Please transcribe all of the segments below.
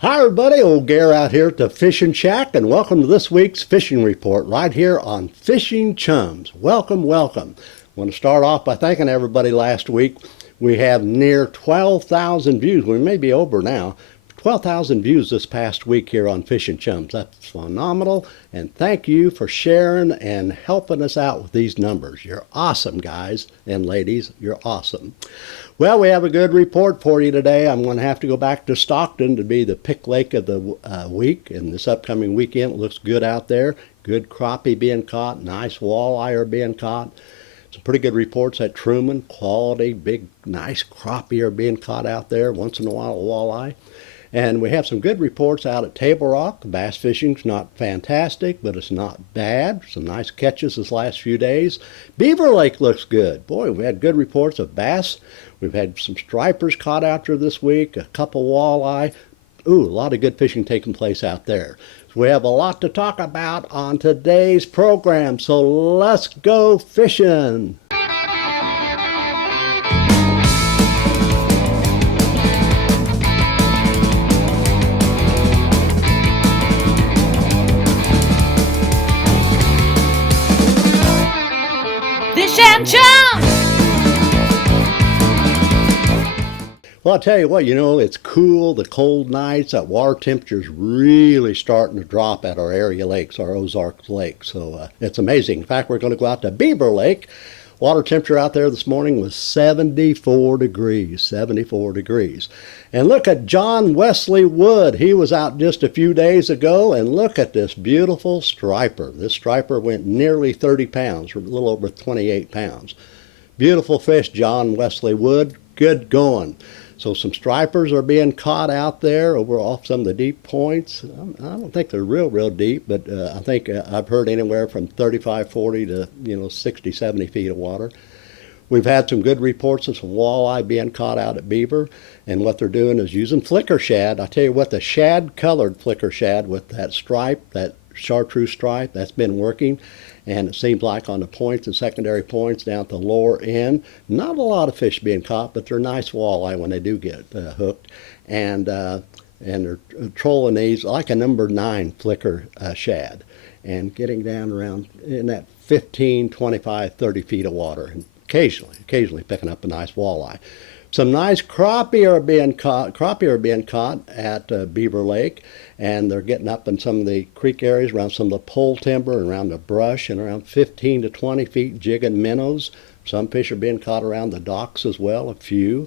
Hi everybody, old Gare out here at the Fishing Shack, and welcome to this week's fishing report right here on Fishing Chums. Welcome, welcome. I want to start off by thanking everybody last week. We have near 12,000 views. We may be over now. 12,000 views this past week here on Fishing Chums. That's phenomenal, and thank you for sharing and helping us out with these numbers. You're awesome, guys and ladies. You're awesome. Well, we have a good report for you today. I'm going to have to go back to Stockton to be the pick lake of the week, and this upcoming weekend it looks good out there. Good crappie being caught, nice walleye are being caught. Some pretty good reports at Truman. Quality, big, nice crappie are being caught out there. Once in a while, a walleye. And we have some good reports out at Table Rock. Bass fishing's not fantastic, but it's not bad. Some nice catches this last few days. Beaver Lake looks good. Boy, we had good reports of bass. We've had some stripers caught out there this week, a couple walleye. Ooh, a lot of good fishing taking place out there. So we have a lot to talk about on today's program, so let's go fishing. Fish and Chums! Well, I'll tell you what, it's cool, the cold nights, that water temperature's really starting to drop at our area lakes, our Ozarks lakes. So it's amazing. In fact, we're going to go out to Beaver Lake. Water temperature out there this morning was 74 degrees, 74 degrees. And look at John Wesley Wood. He was out just a few days ago, and look at this beautiful striper. This striper went nearly 30 pounds, a little over 28 pounds. Beautiful fish, John Wesley Wood. Good going. So some stripers are being caught out there over off some of the deep points. I don't think they're real deep, but I think I've heard anywhere from 35, 40 to 60, 70 feet of water. We've had some good reports of some walleye being caught out at Beaver, and what they're doing is using flicker shad. I tell you what, the shad-colored flicker shad with that stripe, that chartreuse stripe, that's been working. And it seems like on the points and secondary points down at the lower end, not a lot of fish being caught, but they're nice walleye when they do get hooked. And they're trolling these like a number 9 flicker shad and getting down around in that 15, 25, 30 feet of water, and occasionally picking up a nice walleye. Some nice crappie are being caught at Beaver Lake, and they're getting up in some of the creek areas around some of the pole timber and around the brush, and around 15 to 20 feet jigging minnows. Some fish are being caught around the docks as well, a few.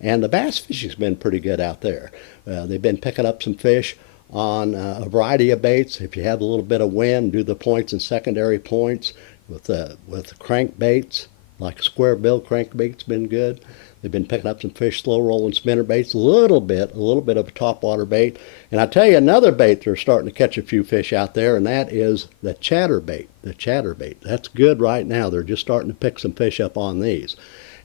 And the bass fishing's been pretty good out there. They've been picking up some fish on a variety of baits. If you have a little bit of wind, do the points and secondary points with crankbaits, like square bill crankbait's been good. They've been picking up some fish, slow rolling spinner baits, a little bit of a topwater bait. And I tell you another bait they're starting to catch a few fish out there, and that is the chatterbait. The chatterbait. That's good right now. They're just starting to pick some fish up on these.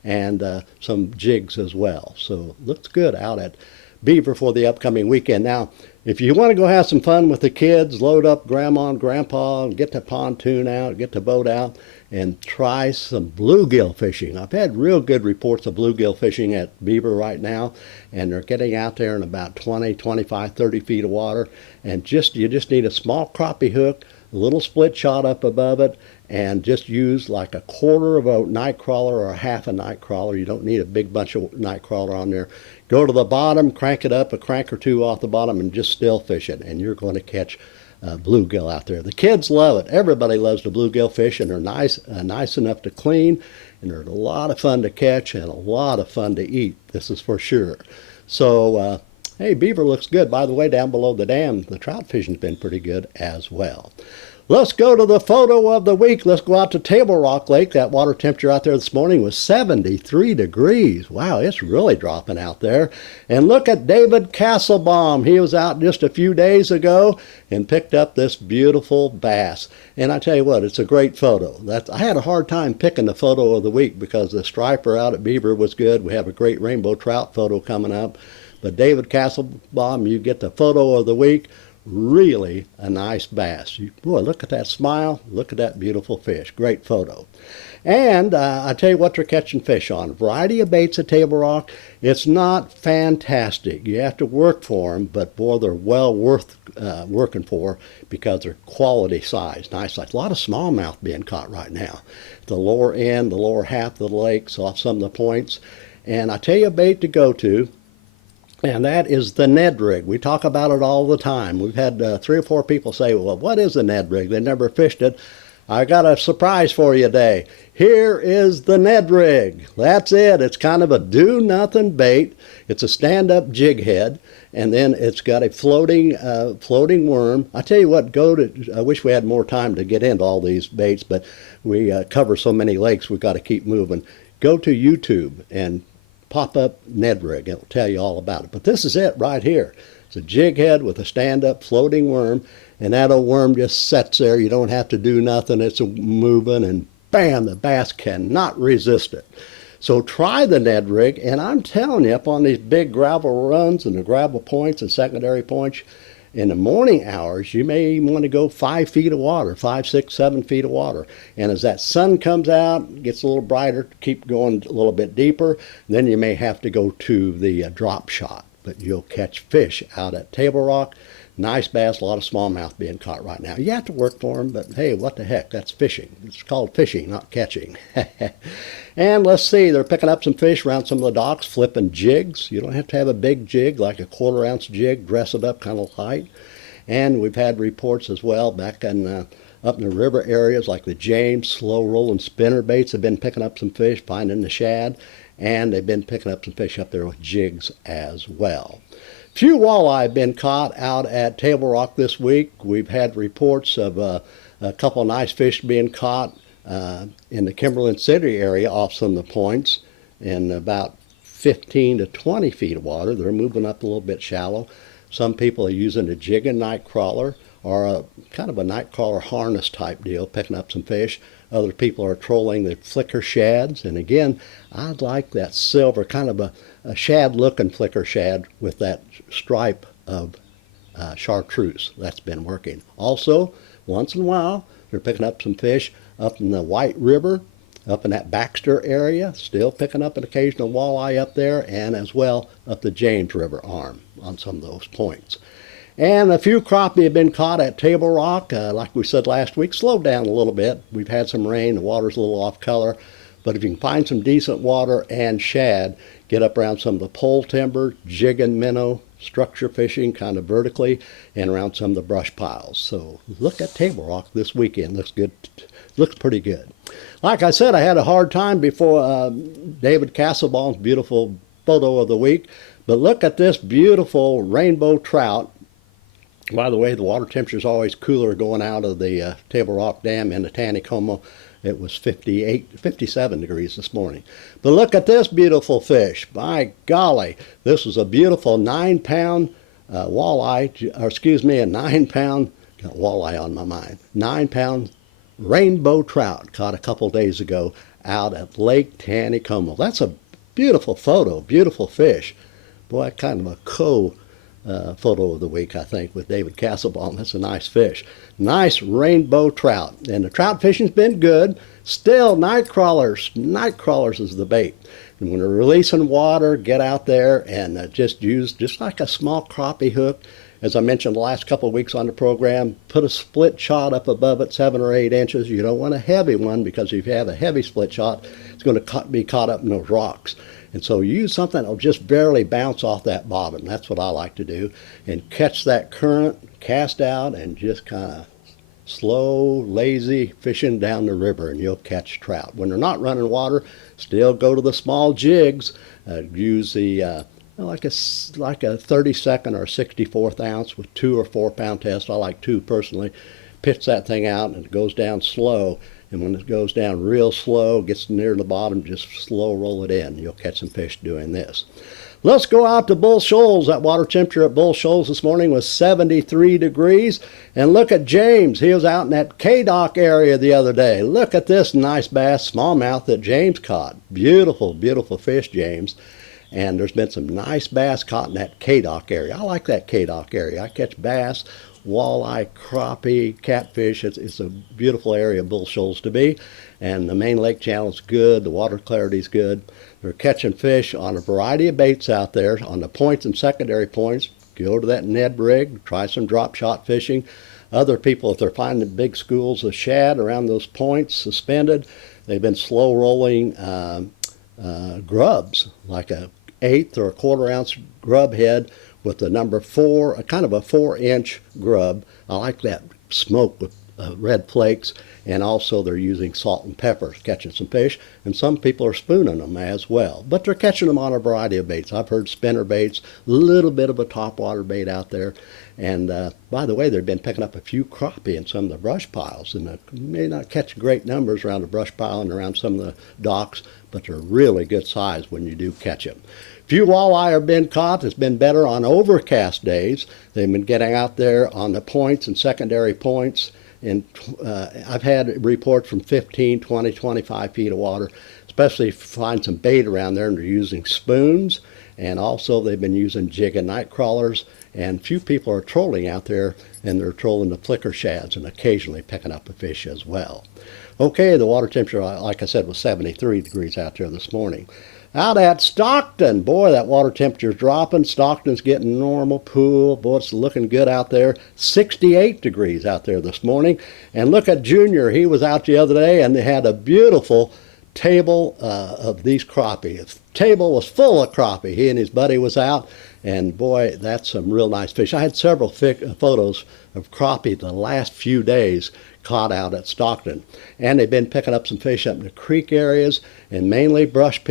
And some jigs as well. So looks good out at Beaver for the upcoming weekend. Now, if you want to go have some fun with the kids, load up grandma and grandpa, get the pontoon out, get the boat out, and try some bluegill fishing. I've had real good reports of bluegill fishing at Beaver right now, and they're getting out there in about 20, 25, 30 feet of water. And you just need a small crappie hook, a little split shot up above it, and just use like a quarter of a night crawler or a half a night crawler. You don't need a big bunch of night crawler on there. Go to the bottom, crank it up a crank or two off the bottom, and just still fish it, and you're going to catch bluegill out there. The kids love it. Everybody loves the bluegill fish, and they're nice enough to clean, and they're a lot of fun to catch and a lot of fun to eat. This is for sure. So, hey, Beaver looks good. By the way, down below the dam, the trout fishing's been pretty good as well. Let's go to the photo of the week. Let's go out to Table Rock Lake. That water temperature out there this morning was 73 degrees. Wow, it's really dropping out there. And look at David Castlebaum. He was out just a few days ago and picked up this beautiful bass. And I tell you what, it's a great photo. I had a hard time picking the photo of the week because the striper out at Beaver was good. We have a great rainbow trout photo coming up. But David Castlebaum, you get the photo of the week Really a nice bass. Boy, look at that smile. Look at that beautiful fish. Great photo. And I tell you what they're catching fish on. A variety of baits at Table Rock. It's not fantastic. You have to work for them, but boy, they're well worth working for because they're quality size. Nice size. A lot of smallmouth being caught right now. The lower end, the lower half of the lakes off some of the points. And I tell you a bait to go to, and that is the Ned rig. We talk about it all the time. We've had 3 or 4 people say, well, what is a Ned rig? They never fished it. I got a surprise for you today. Here is the Ned rig. That's it. It's kind of a do-nothing bait. It's a stand-up jig head, and then it's got a floating worm. I tell you what, I wish we had more time to get into all these baits, but we cover so many lakes, we've got to keep moving. Go to YouTube and pop up Ned rig. It'll tell you all about it. But this is it right here. It's a jig head with a stand-up floating worm, and that old worm just sits there. You don't have to do nothing. It's moving, and bam, the bass cannot resist it. So try the Ned rig, and I'm telling you, up on these big gravel runs and the gravel points and secondary points, in the morning hours, you may want to go 5 feet of water, 5, 6, 7 feet of water. And as that sun comes out, gets a little brighter, keep going a little bit deeper, then you may have to go to the drop shot. But you'll catch fish out at Table Rock. Nice bass, a lot of smallmouth being caught right now. You have to work for them, but hey, what the heck, that's fishing. It's called fishing, not catching. And let's see, they're picking up some fish around some of the docks, flipping jigs. You don't have to have a big jig, like a 1/4 ounce jig, dress it up kind of light. And we've had reports as well back in up in the river areas like the James, slow rolling spinner baits have been picking up some fish, finding the shad, and they've been picking up some fish up there with jigs as well. Few walleye have been caught out at Table Rock this week. We've had reports of a couple nice fish being caught in the Kimberlin City area off some of the points in about 15 to 20 feet of water. They're moving up a little bit shallow. Some people are using a jig and night crawler or a kind of a night crawler harness type deal, picking up some fish. Other people are trolling the flicker shads. And again, I'd like that silver, kind of a shad looking flicker shad with that stripe of chartreuse. That's been working. Also, once in a while, they're picking up some fish up in the White River, up in that Baxter area, still picking up an occasional walleye up there, and as well up the James River arm on some of those points. And a few crappie have been caught at Table Rock. Like we said last week, slowed down a little bit. We've had some rain, the water's a little off color, but if you can find some decent water and shad, get up around some of the pole timber, jig and minnow, structure fishing kind of vertically, and around some of the brush piles. So look at Table Rock this weekend. Looks good. Looks pretty good. Like I said, I had a hard time before David Castlebaum's beautiful photo of the week, but look at this beautiful rainbow trout. By the way, the water temperature is always cooler going out of the Table Rock Dam into Taneycomo. It was 57 degrees this morning. But look at this beautiful fish. By golly, this was a beautiful 9-pound walleye, or excuse me, a 9-pound, got walleye on my mind, 9-pound rainbow trout caught a couple days ago out at Lake Taneycomo. That's a beautiful photo, beautiful fish. Boy, kind of a photo of the week, I think, with David Castlebaum. That's a nice fish. Nice rainbow trout. And the trout fishing's been good. Still, night crawlers. Night crawlers is the bait. And when you're releasing water, get out there and just use, just like a small crappie hook. As I mentioned the last couple of weeks on the program, put a split shot up above it, 7 or 8 inches. You don't want a heavy one, because if you have a heavy split shot, it's going to be caught up in those rocks. And so use something that will just barely bounce off that bottom. That's what I like to do. And catch that current, cast out, and just kind of slow, lazy fishing down the river, and you'll catch trout. When they're not running water, still go to the small jigs. Use the like a 32nd or 64th ounce with 2 or 4 pound test. I like 2 personally. Pitch that thing out, and it goes down slow. And when it goes down real slow, gets near the bottom, just slow roll it in. You'll catch some fish doing this. Let's go out to Bull Shoals. That water temperature at Bull Shoals this morning was 73 degrees. And look at James. He was out in that K-Dock area the other day. Look at this nice bass, smallmouth, that James caught. Beautiful, beautiful fish, James. And there's been some nice bass caught in that K-Dock area. I like that K-Dock area. I catch bass walleye, crappie, catfish. It's a beautiful area, Bull Shoals to be. And the main lake channel is good. The water clarity is good. They're catching fish on a variety of baits out there on the points and secondary points. Go to that Ned rig, try some drop shot fishing. Other people, if they're finding big schools of shad around those points suspended, they've been slow rolling grubs, like a eighth or a quarter ounce grub head with the number 4, a kind of a 4-inch grub. I like that smoke with red flakes, and also they're using salt and pepper catching some fish, and some people are spooning them as well, but they're catching them on a variety of baits. I've heard spinner baits, a little bit of a topwater bait out there, and by the way, they've been picking up a few crappie in some of the brush piles, and may not catch great numbers around the brush pile and around some of the docks, but they're really good size when you do catch them. Few walleye have been caught. It's been better on overcast days. They've been getting out there on the points and secondary points, and I've had reports from 15, 20, 25 feet of water, especially if you find some bait around there, and they're using spoons, and also they've been using jig and night crawlers, and few people are trolling out there, and they're trolling the flicker shads and occasionally picking up a fish as well. Okay, the water temperature, like I said, was 73 degrees out there this morning. Out at Stockton, boy, that water temperature's dropping. Stockton's getting normal, pool. Boy, it's looking good out there. 68 degrees out there this morning. And look at Junior. He was out the other day, and they had a beautiful table of these crappie. The table was full of crappie. He and his buddy was out, and boy, that's some real nice fish. I had several photos of crappie the last few days caught out at Stockton, and they've been picking up some fish up in the creek areas and mainly brush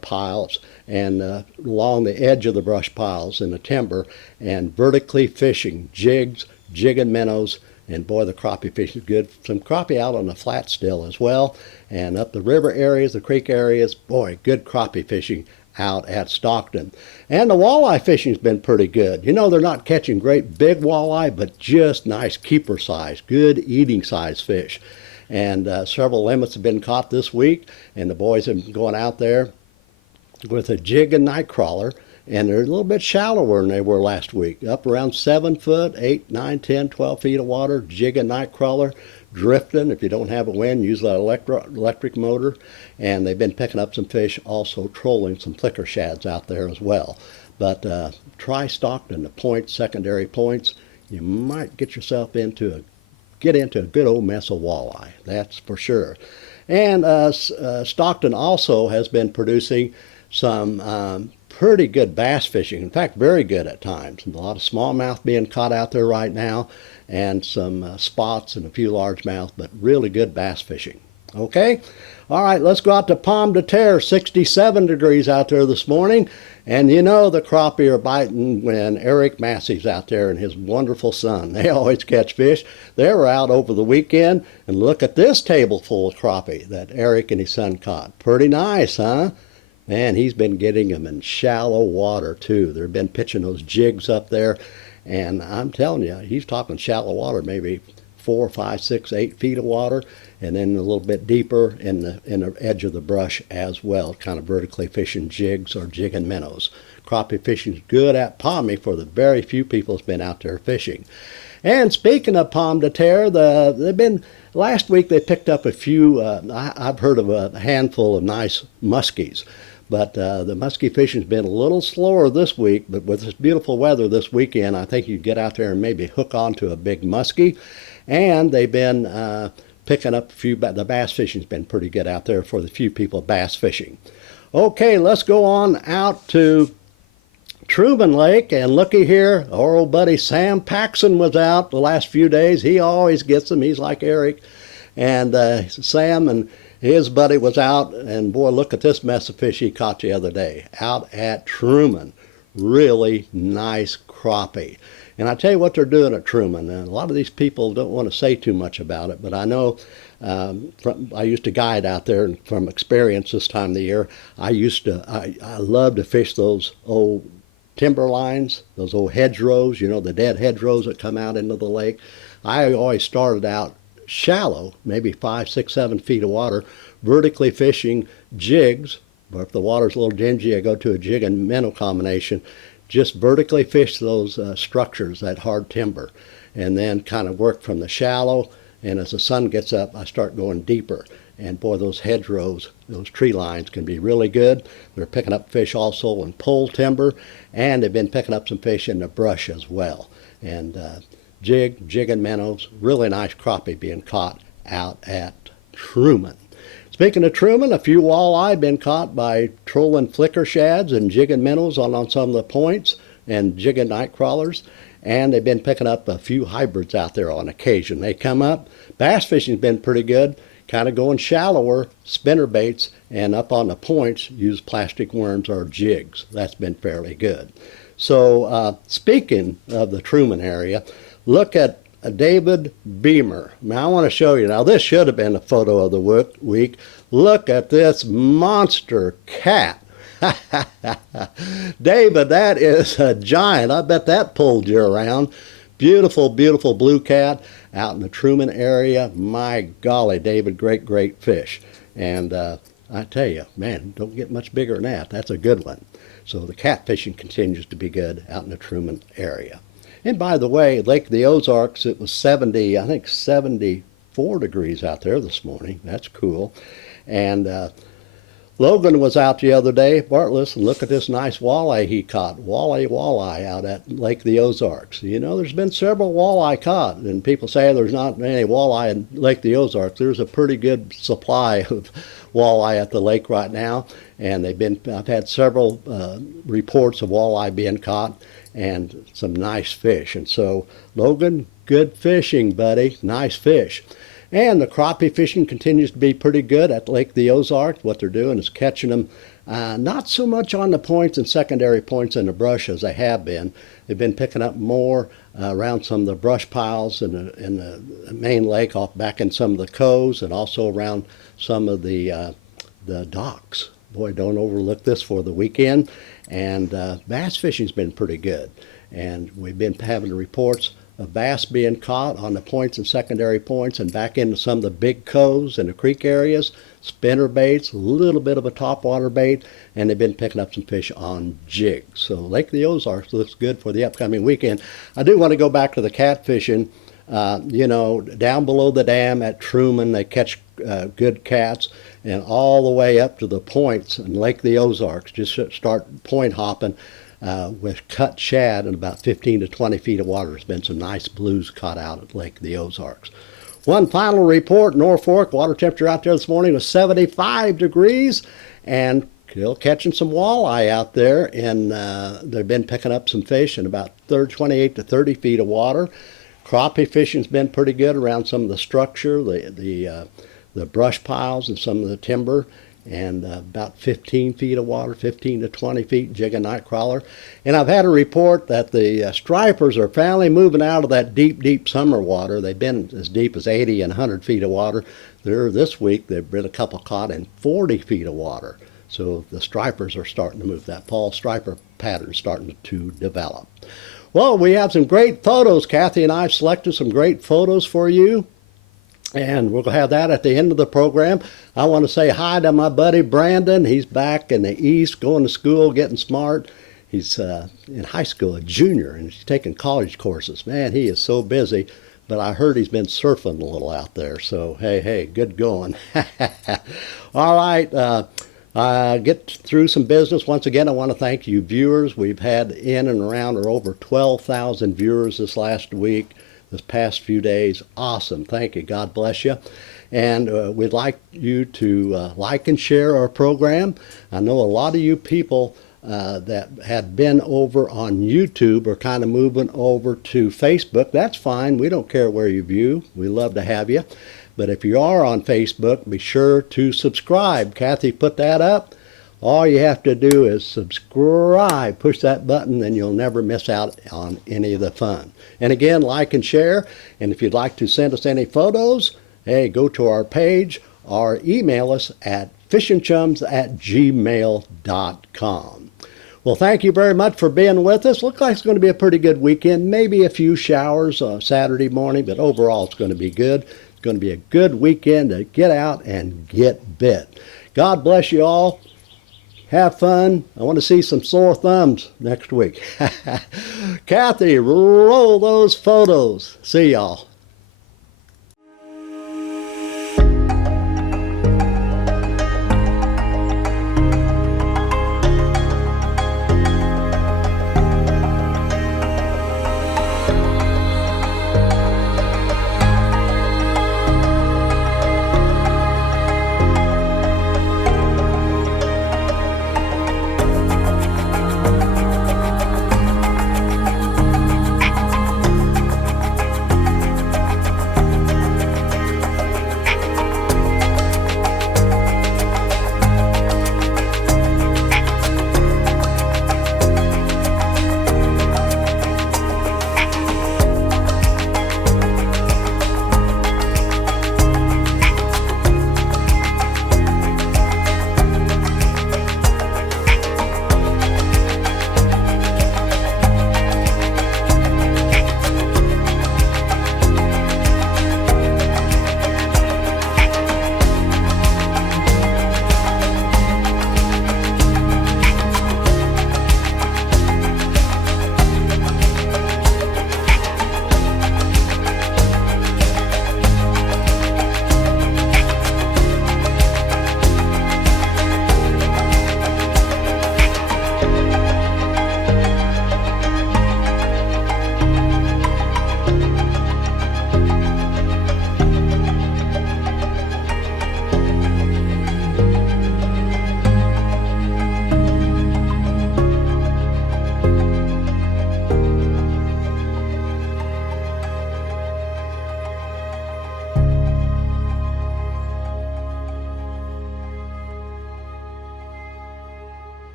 piles and along the edge of the brush piles in the timber, and vertically fishing jigs, jigging minnows, and boy, the crappie fish is good. Some crappie out on the flat still as well, and up the river areas, the creek areas, boy, good crappie fishing out at Stockton. And the walleye fishing's been pretty good. You know, they're not catching great big walleye, but just nice keeper size, good eating size fish. And several limits have been caught this week, and the boys have been going out there with a jig and night crawler, and they're a little bit shallower than they were last week, up around 7 foot, 8, 9, 10, 12 feet of water, jig and night crawler, drifting. If you don't have a wind, use that electric motor. And they've been picking up some fish, also trolling some flicker shads out there as well. But try Stockton, the points, secondary points. You might get yourself into a good old mess of walleye, that's for sure. And Stockton also has been producing some pretty good bass fishing. In fact, very good at times. A lot of smallmouth being caught out there right now, and some spots and a few largemouth, but really good bass fishing. Okay? All right, let's go out to Pomme de Terre, 67 degrees out there this morning. And you know the crappie are biting when Eric Massey's out there and his wonderful son. They always catch fish. They were out over the weekend, and look at this table full of crappie that Eric and his son caught. Pretty nice, huh? Man, he's been getting them in shallow water, too. They've been pitching those jigs up there, and I'm telling you, he's talking shallow water, maybe 4, 5, 6, 8 feet of water, and then a little bit deeper in the edge of the brush as well, kind of vertically fishing jigs or jigging minnows. Crappie fishing is good at Pomme for the very few people that's been out there fishing. And speaking of Pomme de Terre, last week they picked up a few, I've heard of a handful of nice muskies. But the muskie fishing's been a little slower this week, but with this beautiful weather this weekend, I think you get out there and maybe hook onto a big muskie. And they've been picking up a few, the bass fishing's been pretty good out there for the few people bass fishing. Okay, let's go on out to Truman Lake, and looky here, our old buddy Sam Paxson was out the last few days. He always gets them. He's like Eric. And Sam and his buddy was out, and boy, look at this mess of fish he caught the other day out at Truman. Really nice crappie. And I tell you what they're doing at Truman. And a lot of these people don't want to say too much about it, but I know I used to guide out there, and from experience this time of the year, I love to fish those old timber lines, those old hedgerows, you know, the dead hedgerows that come out into the lake. I always started out shallow, maybe 5, 6, 7 feet of water, vertically fishing jigs. But if the water's a little dingy, I go to a jig and minnow combination. Just vertically fish those structures, that hard timber. and then kind of work from the shallow. And as the sun gets up, I start going deeper. And boy, those hedgerows, those tree lines can be really good. They're picking up fish also in pole timber, and they've been picking up some fish in the brush as well. And jig and minnows, really nice crappie being caught out at Truman. Speaking of Truman, a few walleye been caught by trolling flicker shads and jigging minnows on some of the points and jigging night crawlers. And they've been picking up a few hybrids out there on occasion. They come up. Bass fishing's been pretty good, kind of going shallower, spinner baits, and up on the points, use plastic worms or jigs. That's been fairly good. So speaking of the Truman area, look at David Beamer. Now I want to show you. Now this should have been a photo of the week. Look at this monster cat. David, that is a giant. I bet that pulled you around. Beautiful, beautiful blue cat out in the Truman area. My golly, David, great fish. And I tell you, man, don't get much bigger than that. That's a good one. So the cat fishing continues to be good out in the Truman area. And by the way, Lake of the Ozarks, it was 74 degrees out there this morning. That's cool. And Logan was out the other day. Bart, listen, look at this nice walleye he caught. Walleye out at Lake of the Ozarks. You know, there's been several walleye caught, and people say there's not any walleye in Lake of the Ozarks. There's a pretty good supply of walleye at the lake right now, and I've had several reports of walleye being caught and some nice fish. And so, Logan, good fishing, buddy. Nice fish. And the crappie fishing continues to be pretty good at Lake of the Ozarks. What they're doing is catching them not so much on the points and secondary points in the brush as they have been. They've been picking up more around some of the brush piles in the main lake, off back in some of the coves, and also around some of the docks. Boy, don't overlook this for the weekend. And bass fishing's been pretty good. And we've been having reports of bass being caught on the points and secondary points and back into some of the big coves and the creek areas, spinner baits, a little bit of a topwater bait, and they've been picking up some fish on jigs. So Lake of the Ozarks looks good for the upcoming weekend. I do want to go back to the catfishing. Down below the dam at Truman, they catch good cats, and all the way up to the points in Lake of the Ozarks. Just start point hopping with cut shad in about 15 to 20 feet of water. There's been some nice blues caught out at Lake of the Ozarks. One final report, Norfolk, water temperature out there this morning was 75 degrees, and still catching some walleye out there, and they've been picking up some fish in about 28 to 30 feet of water. Crappie fishing's been pretty good around some of the structure, the brush piles and some of the timber, and about 15 feet of water, 15 to 20 feet, jig and night crawler. And I've had a report that the stripers are finally moving out of that deep summer water. They've been as deep as 80 and 100 feet of water. This week, there've been a couple caught in 40 feet of water. So the stripers are starting to move. That fall striper pattern is starting to develop. Well, we have some great photos. Kathy and I have selected some great photos for you, and we'll have that at the end of the program. I want to say hi to my buddy Brandon. He's back in the East, going to school, getting smart. He's in high school, a junior, and he's taking college courses. Man, he is so busy, but I heard he's been surfing a little out there. So, hey, good going. All right. Get through some business. Once again, I want to thank you viewers. We've had in and around or over 12,000 viewers this past few days. Awesome. Thank you. God bless you. And we'd like you to like and share our program. I know a lot of you people that had been over on YouTube are kind of moving over to Facebook. That's fine. We don't care where you view. We love to have you. But if you are on Facebook, be sure to subscribe. Kathy put that up. All you have to do is subscribe. Push that button, and you'll never miss out on any of the fun. And again, like and share. And if you'd like to send us any photos, hey, go to our page or email us at fishandchums@gmail.com. Well, thank you very much for being with us. Looks like it's going to be a pretty good weekend. Maybe a few showers Saturday morning, but overall it's going to be good. It's going to be a good weekend to get out and get bit. God bless you all. Have fun. I want to see some sore thumbs next week. Kathy, roll those photos. See y'all.